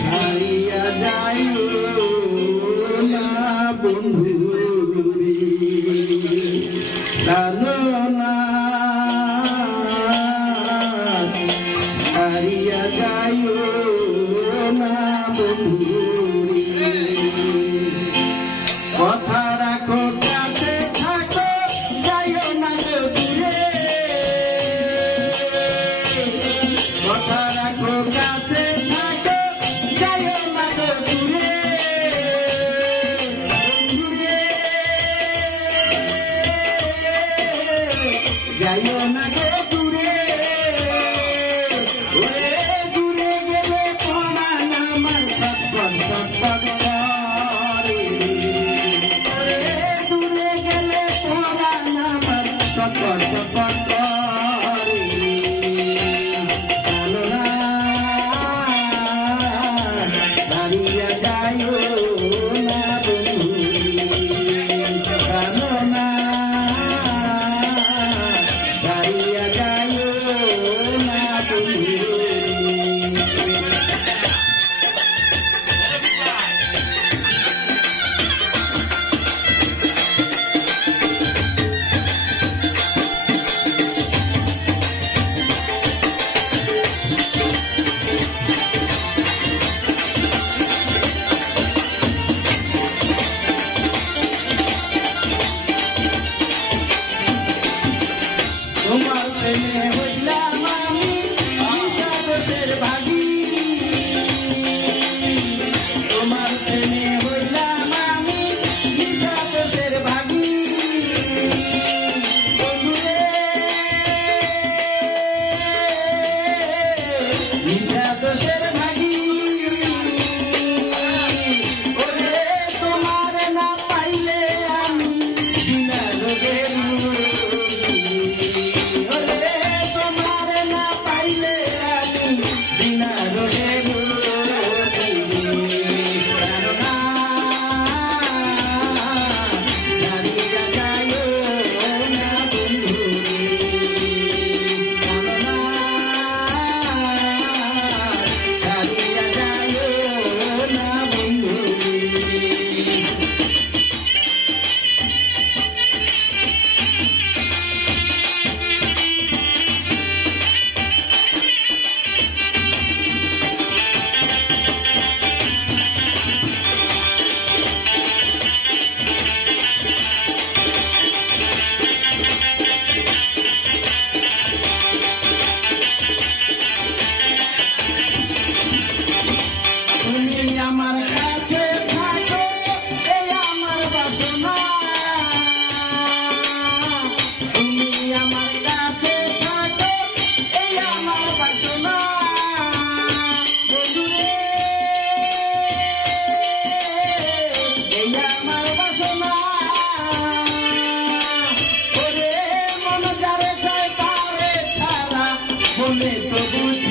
ছাড়িয়া যাইও না বন্ধুরে, প্রাণনাথ ছাড়িয়া যাইও না বন্ধুরে। কথা রাখো কাছে থাকো, যাইও না গো দূরে। কথা রাখো কাছে থাকো, যাইও না গো দূরে। যাইও না গো দূরে। ওরে দূরে গেলে প্রমাণ আমার সটপট সটপট করে। ওরে দূরে গেলে প্রমাণ আমার সটপট সটপট করে। ছাড়িয়া যাইও না বন্ধুরে, প্রাণনাথ ছাড়িয়া যাইও না বন্ধুরে। তোমার প্রেমে হইলাম আমি নিশা দোষের ভাগী। তোমার প্রেমে হইলাম আমি নিশা দোষের ভাগী। বন্ধুরে নিশা দোষের ভাগী। ওরে তোমার না পাইলে আমি বিনা রোগের আমার কাছে থাকো, এই আমার বাসনা। তুমি আমার কাছে থাকো, এই আমার বাসনা। বন্ধুরে এই আমার বাসনা। ওরে মন যারে চায় তারে ছাড়া মনে তো বুঝ